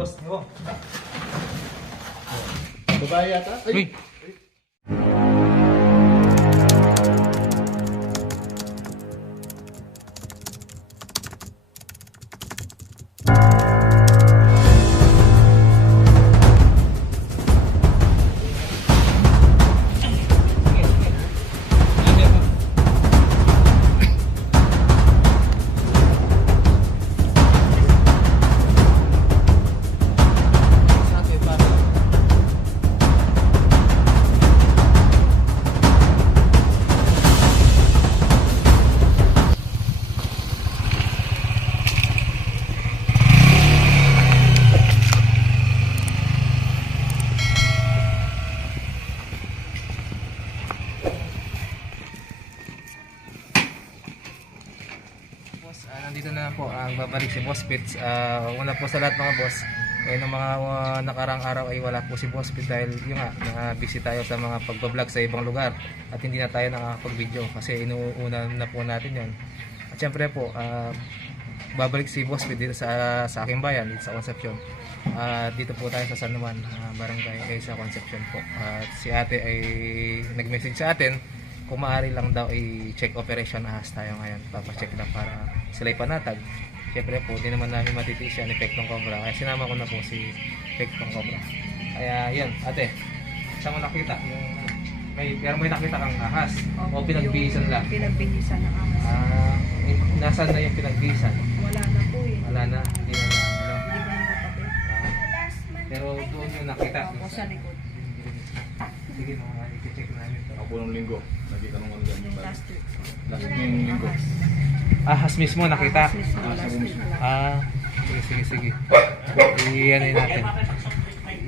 boss mo. Babae yata? Uy! Nandito na po ang babalik si Boss Pits. Una po sa lahat mga boss, nung mga nakarang araw ay wala po si Boss Pits dahil yung nga, busy tayo sa mga pagbablog sa ibang lugar at hindi na tayo nakakapag-video kasi inuuna na po natin yon. At syempre po, babalik si Boss Pits dito sa aking bayan, dito sa Concepcion. Dito po tayo sa San Juan, barangay sa Concepcion po. Si ate ay nag-message sa atin kung maaari lang daw i-check operation ahas tayo ngayon. Papacheck lang para sila'y panatag. Siyempre po, di naman namin matitiis yan epektong cobra. Kaya sinama ko na po si epektong cobra. Kaya yun, ate, saan mo nakita? Pero may nakita kang ahas? O pinagbihisan lang? Pinagbihisan ng ahas. Nasaan na yung pinagbihisan? Wala na po eh. Wala na, hindi na Hindi ko na natabi. pero doon yung nakita. Ako sa likod. Sige, i-check namin. Ako ng linggo. Nakita nung ano Yung last week. Last Yun yung linggo. ahas. Ahas mismo nakita? Ahas mismo, last week na lang. Sige. I-ano natin.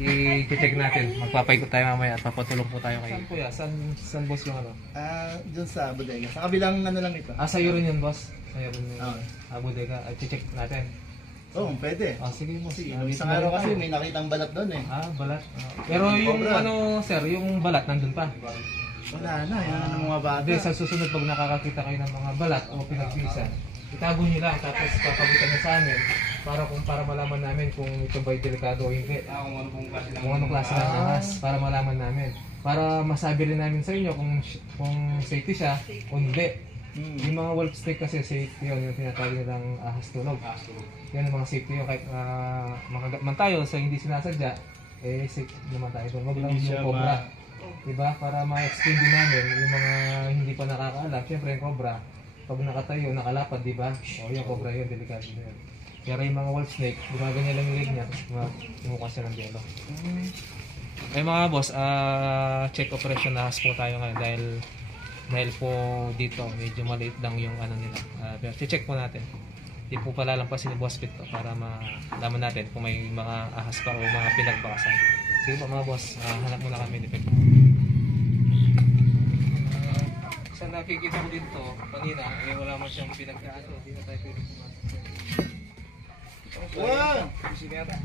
I-check natin. Magpapaikot tayo mamaya at papatulong po tayo kayo. Saan kuya? Saan boss yung ano? Dun sa bodega. Sa kabilang ano lang ito. Sa'yo rin yun boss? Sa'yo rin yung Okay. bodega. At check natin. Oo, pwede. Sige boss. Sige, isang araw kasi may nakitang balat doon eh. Balat. Pero yung Cobra. sir, yung balat nandun pa. Wala na, yun ang mga bata. Hindi, sa susunod pag nakakakita kayo ng mga balat o pinagbisan, itago nyo lang tapos papagitan nyo sa amin para malaman namin kung ito ba'y delikado o hindi. Kung anong klase ng ahas para malaman namin. Para masabi rin namin sa inyo kung safety siya o hindi. Yung mga wolf snake kasi safety yun, yung tinatawag nilang ahas tulog. Yan ang mga safety yun, kahit makagatman tayo sa hindi sinasadya, safe naman tayo doon. Wag lang yung cobra. Diba? Para ma-explain din namin yung mga hindi pa nakakaalam. Siyempre yung cobra, pag nakatayo, nakalapad, diba? O yung cobra yun, delikado na yun. Pero yung mga wolf snake, gumaganyan lang yung leg niya, tapos kumukha siya ng yelo. Eh mga boss, check operation na po tayo ngayon dahil po dito, medyo maliit lang yung ano nila. Pero check po natin. Hindi po palalampasin ni Boss Pit to para malaman natin kung may mga ahas pa o mga pinagbakasan. Sige po mga boss, hanap muna kami ni Pit. Sa nakikita ko dito kanina, wala man siyang pinagkaano. Hindi na tayo pwede pumasok. Wow! Sige yata.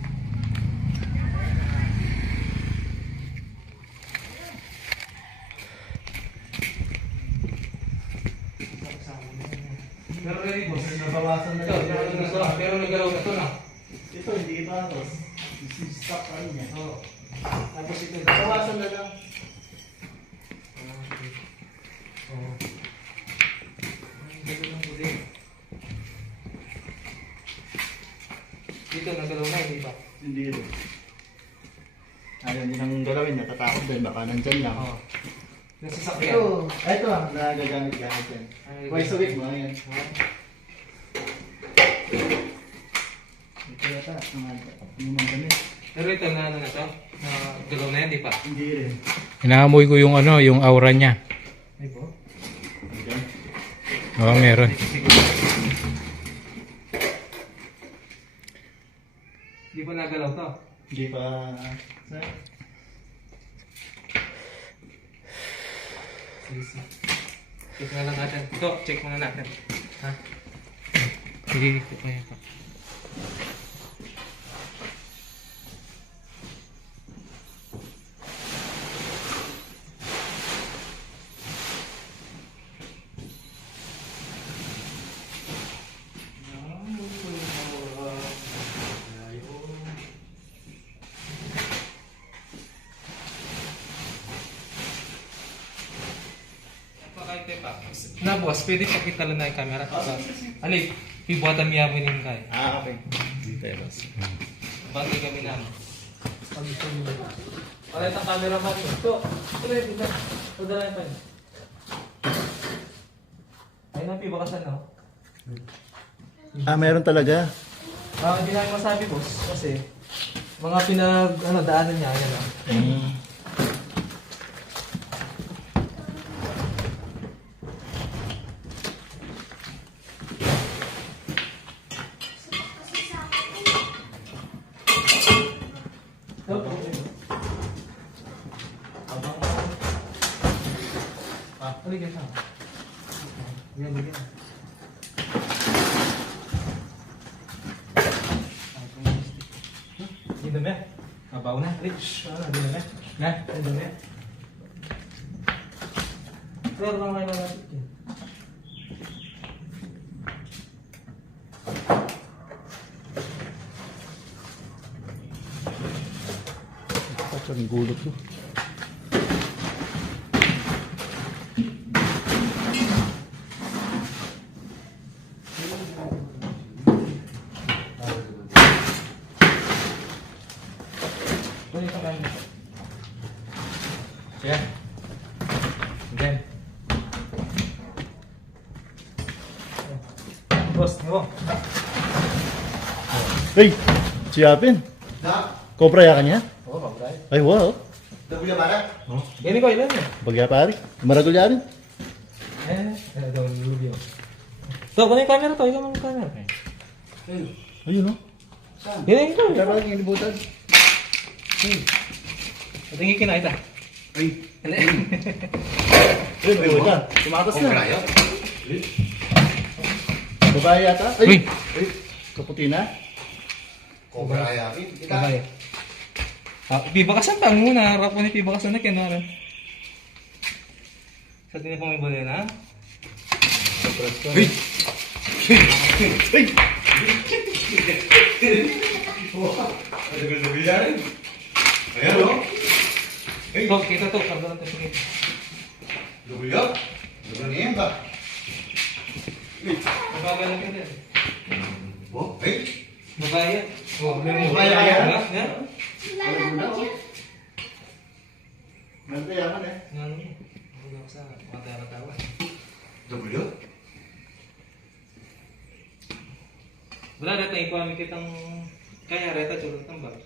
Pero ready boss, Nabawasan na ito, yun. pero nagalaw na ito na. Ito, hindi pa ito. Stop pa rin yan. Oo. Tapos ito, Nabawasan na lang. Oo. Ang lang po din. Dito, nagalaw na, hindi ba? Hindi rin. Ayaw din ang galawin, natatakot din. Baka nandyan lang. Oo. Nasasakyan. Ito nagagamit-gamit yan. Twice a week mo, yan. Ito yata, yung damit. Pero ito, na ano na to? Nagalaw na yan, di ba? Hindi rin. Inaamoy ko yung yung aura niya. Ay po? Okay. Oo, meron. Sige. Di ba nagalaw to? Hindi pa... Sige. Check na lang natin. Ito, check muna natin. Ha? Sige, kaya pa. Na boss, pwede pakita lang na yung camera. Ali, pibuatan niya mo yung kaya. Okay. Details. Bagi kami na. Palit ang camera mo. So, ito yung bigla. Ito na lang pa. Ayun ang pibakasan na. Meron talaga. Hindi namin masabi boss kasi mga daanan niya. Ayan na. Bigyan ka. Bigyan. Hindi dami. Kabaw na. Rich. Hindi dami. Na? Hindi dami. Pero kung kayo natin. Ang gulot ko. Tuloy ka kayo. Siya. Again. Boss, mo. Hey! Si Apin. Cobra ya kanya? Oo, kabray. Ay, wow. Gani ko ilan eh. Bagya pari. Maragol yarin. Daw review. So, kung yung camera to, ikaw ang camera. Ayun, no? Yan ito. Kaya parang inibutan. Tingin kinakita. Ay, may wala. Tumakas na. Babae yata? Uy! Ay, kaputi na. Babae. Pibakasan pa muna. Harap ko ni pibakasan na kinara. Sa tingin ko may bali na. Ay! Ay! Ayan, no? Ito, kita to. Karga lang to. Sige. Babae lang kita. Babae. Oh, may Babae yan? Nga? Meron yaman eh. Nga ano mo? Huwag ako sa matara-tawa. Wala reta ikuha kitang kaya reta chulot ng bag.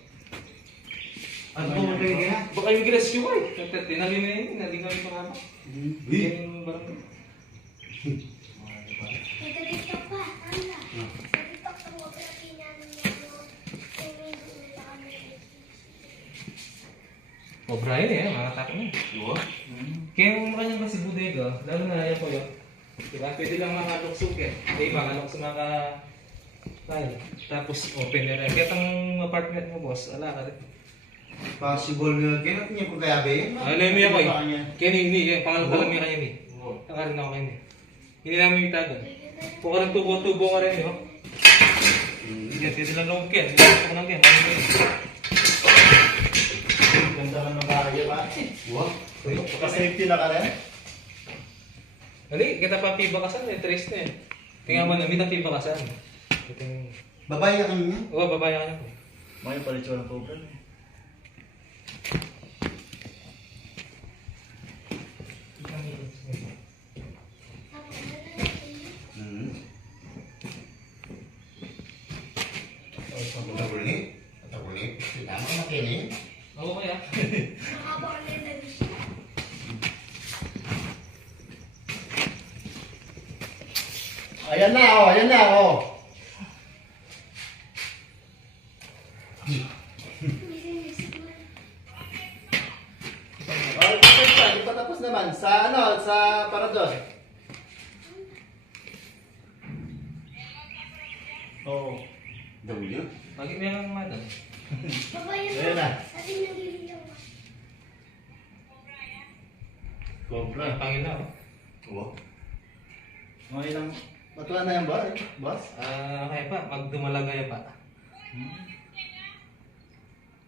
Ano mo kayo kaya? Baka yung gilas yung ay. Tinali na yun. Naligaw yung pangama. Yung barang. Nagtitiktok pa, anda. Nagtitiktok sa mga Pilipinano niya yung nila kami. O Brian eh, mga tako na. Kaya kung kanyang ba si Budega, lalo na yan ko yun. Diba? Pwede lang mga luksuk eh. Hindi, mga luksuk mga kaya. Tapos open na rin. Kaya ang apartment mo boss, ala ka rin. Possible na kaya niya ko kaya ba? Alam mo yan ko eh. Kaya ni, pangalan pala niya kanya ni. Taka rin ako kayo ni. Hindi namin itago. Kung ka rin tubo-tubo ka rin yun. Yan, pwede lang lang kaya. Hindi ko lang kaya. Ganda lang ng bahay pa. Safety na ka rin. Dali, kita pa pibakasan eh. Trace na eh. Tingnan mo na, may pibakasan. Ito yung... Babae ka niya? Oo, babae ka niya po. May palitsyo ng cobra eh. Tabuli. Tama ka makinig. Oo kaya. Mahaba ka na yung siya. Ayan na, oh. Ayan na, oh. Di pa tapos naman. Sa ano, sa parador. Oo. W? Pagi mo yung madam. Babayan Ayan na. Sabi nagliligaw ka. Cobra. Ay, pangil na ako. Oo. Mga ilang... Matuwa na yan ba, eh? Boss? Kaya pa, pag dumalagay pa.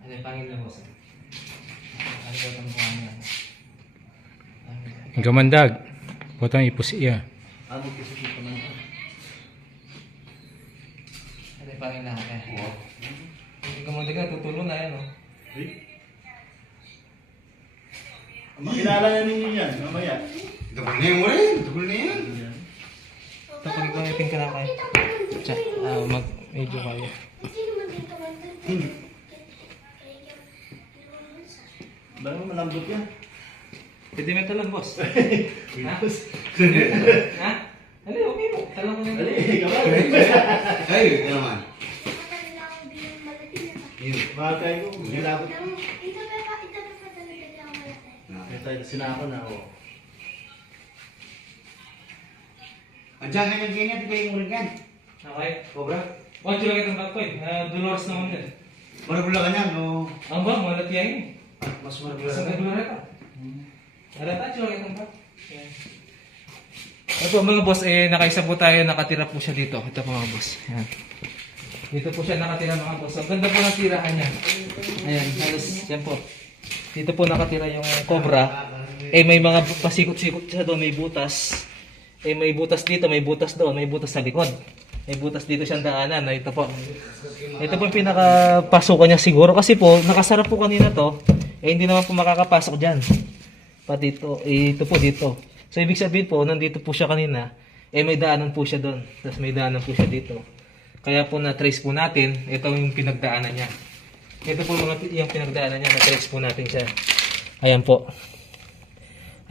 Ano yung pangil na boss? Ano ba itong mukha niya? Gamandag. Potong ipus iya. Ano kasi dito naman? Ano yung pangin na eh. Oo. Hindi ka mo ka, tutulong na yan oh. Makilala na ninyo yan, mamaya. Double na yan mo rin. Double na yan. Tapos gamitin ka na kayo. Tsa, medyo kaya. Hindi naman din ka man doon. Kaya yung Baka malambot yan. Pedimental lang, boss. Ha? Ha? Ano, okay mo. Talang mo na Dali, yun. kamay. Ay, ito naman. matagal na akong bilang malaki na pa. Yun. Makakay ko, nilabot. Ito pa talaga ako malaki. Kaya tayo sinako na ako. Andiyan ka niyang ganyan, di ba yung rin yan? Okay. Cobra? Watch lang itong back ko eh. Dolores naman din. Marabula ka niyan, o? Ang ba? Malat yan eh. Mas marabula Sa ka. nagulara ka. Arata, tsura itong back. Yan. Ito mga boss, nakaisa po tayo, nakatira po siya dito. Ito po mga boss. Yan. Dito po siya nakatira mga boss. Ang ganda po ng tirahan niya. Ayan, halos yan po. Dito po nakatira yung cobra. May mga pasikot-sikot siya doon, may butas. May butas dito, may butas doon, may butas sa likod. May butas dito siyang daanan. Ito po. Ito po yung pinakapasukan niya siguro. Kasi po, nakasarap po kanina to. Hindi naman po makakapasok dyan. Pati ito, ito po dito. So, ibig sabihin po, nandito po siya kanina. May daanan po siya doon. Tapos may daanan po siya dito. Kaya po na-trace po natin, ito yung pinagdaanan niya. Ito po yung pinagdaanan niya, na-trace po natin siya. Ayan po.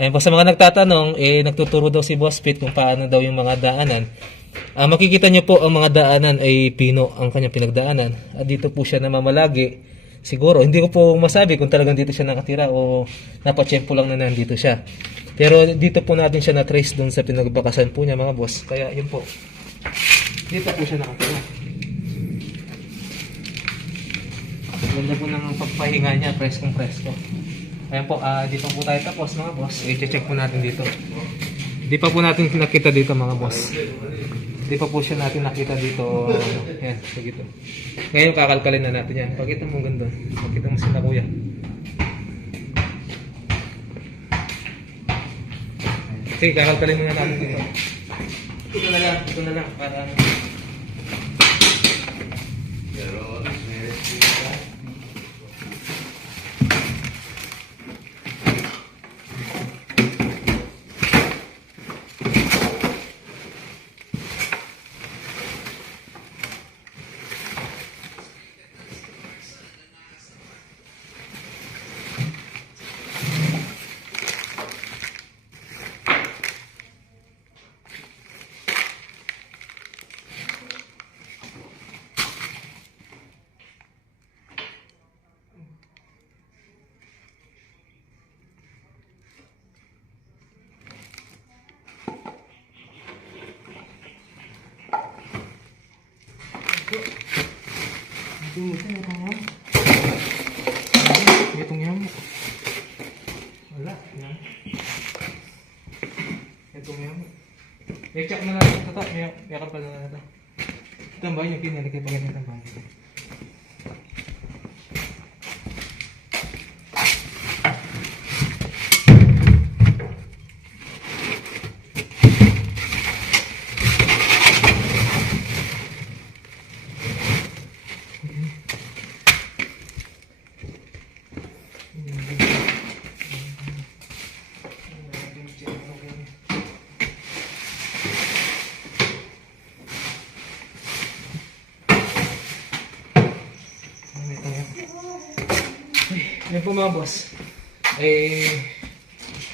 Ayan po, sa mga nagtatanong, nagtuturo daw si Boss Pete kung paano daw yung mga daanan. Makikita niyo po, ang mga daanan ay pino ang kanyang pinagdaanan. At dito po siya namamalagi. Siguro, hindi ko po masabi kung talagang dito siya nakatira o napatsyempo lang na nandito siya. Pero dito po natin siya na-trace doon sa pinagbakasan po niya mga boss. Kaya yun po. Dito po siya nakatira. Ganda po ng pagpahinga niya, preskong-presko. Ayan po, dito po tayo tapos mga boss. I-check po natin dito. Di pa po natin nakita dito mga boss. Di pa po siya natin nakita dito. Ayan, dito. Ngayon kakalkalin na natin yan. Pakita mo ganda. Pakita mo sila kuya. Okay, kakalkalin muna natin dito. Ito na lang, ito na lang. Para Pero, may rescue ka. itong yamo. Wala. Yan. Itong yamo. I-check na natin ito. Yakap pa na natin. Ito ang bahay yung pinalagay pa ganyan ang bahay. Yan po mga boss.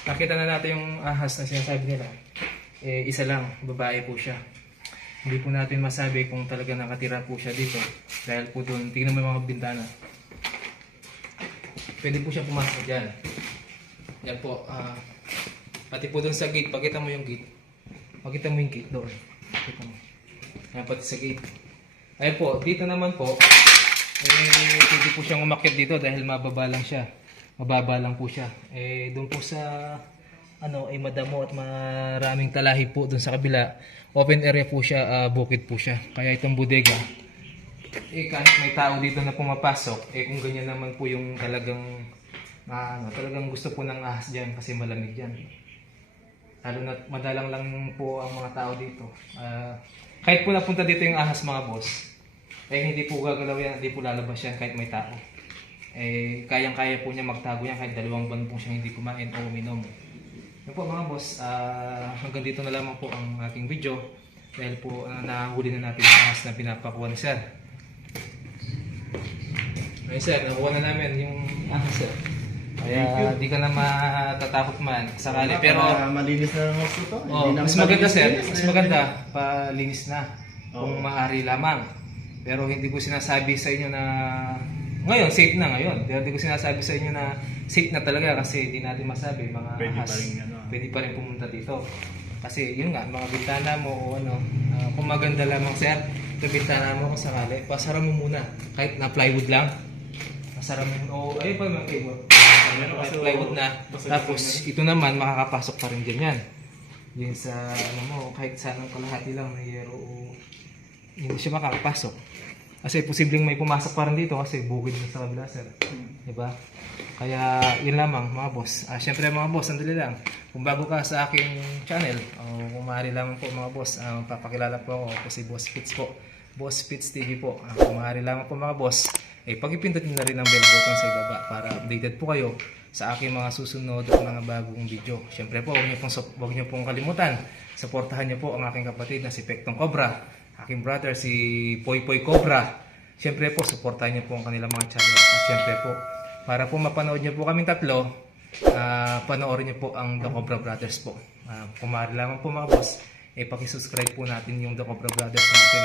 Nakita na natin yung ahas na sinasabi nila. Isa lang, babae po siya. Hindi po natin masabi kung talaga nakatira po siya dito. Dahil po doon, tingnan mo yung mga bintana. Pwede po siya pumasok dyan. Yan po. Pati po doon sa gate, pakita mo yung gate. Pakita mo yung gate doon. Pakita mo. Yan, pati sa gate. Ayun po, dito naman po, pwede po siyang umakyat dito dahil mababa lang siya. Mababa lang po siya. Doon po sa madamo at maraming talahi po doon sa kabila. Open area po siya, bukid po siya. Kaya itong bodega, kahit may tao dito na pumapasok, kung ganyan naman po yung talagang gusto po ng ahas dyan kasi malamig dyan. Lalo na madalang lang po ang mga tao dito. Kahit po napunta dito yung ahas mga boss, hindi po gagalaw yan, hindi po lalabas yan kahit may tao. Kayang-kaya po niya magtago yan kahit 2 buwan po siya hindi kumain o uminom. Yan po mga boss, hanggang dito na lamang po ang ating video dahil po nahuli na natin yung ahas na pinapakuha ni sir. Ay sir, nakuha na namin yung ahas sir. Kaya di ka na matatakot man sakali. Pero malinis na ng gusto to. mas maganda sir, mas maganda palinis na kung maaari lamang. Pero hindi ko sinasabi sa inyo na ngayon, safe na ngayon. Hindi ko sinasabi sa inyo na safe na talaga kasi hindi natin masabi mga ahas. Pwede pa rin pumunta dito. Kasi yun nga, mga bintana mo o ano, kung maganda lamang sir, yung bintana mo kung sakali, pasara mo muna. Kahit na plywood lang. Pasara mo, ayun pa yung plywood. Plywood na. Tapos ito naman, makakapasok pa rin dyan yan. Yun sa ano mo, kahit saan ang kalahati lang na yero o hindi siya makakapasok. Kasi posibleng may pumasok pa rin dito kasi bukid na sa kabila sir. Diba? Kaya yun lamang mga boss. Siyempre mga boss, sandali lang. Kung bago ka sa aking channel, o kung maaari lamang po mga boss, papakilala po ako si Boss Fitz po. Boss Fitz TV po. Kung maaari lamang po mga boss, pag-ipindot nyo na rin ang bell button sa ibaba para updated po kayo sa aking mga susunod at mga bagong video. Siyempre po, huwag niyo pong kalimutan. Suportahan niyo po ang aking kapatid na si Pectong Cobra, aking brother si Poy Poy Cobra. Siyempre po, suportahan niyo po ang kanilang mga channel. At siyempre po, para po mapanood niyo po kaming tatlo, panoorin niyo po ang The Cobra Brothers po. Kung maaari lamang po mga boss, pakisubscribe po natin yung The Cobra Brothers natin.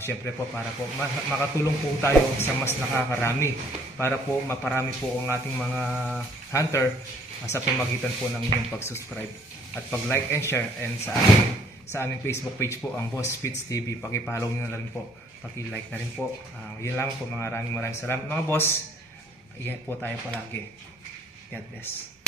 Siyempre po para po makatulong po tayo sa mas nakakarami para po maparami po ang ating mga hunter sa pamagitan po ng inyong pag-subscribe at pag-like and share, and sa aming Facebook page po ang Boss Fitz TV, paki-follow niyo na rin po, paki-like na rin po. Yun lang po, maraming salamat mga boss. Iyan po tayo palagi. God bless.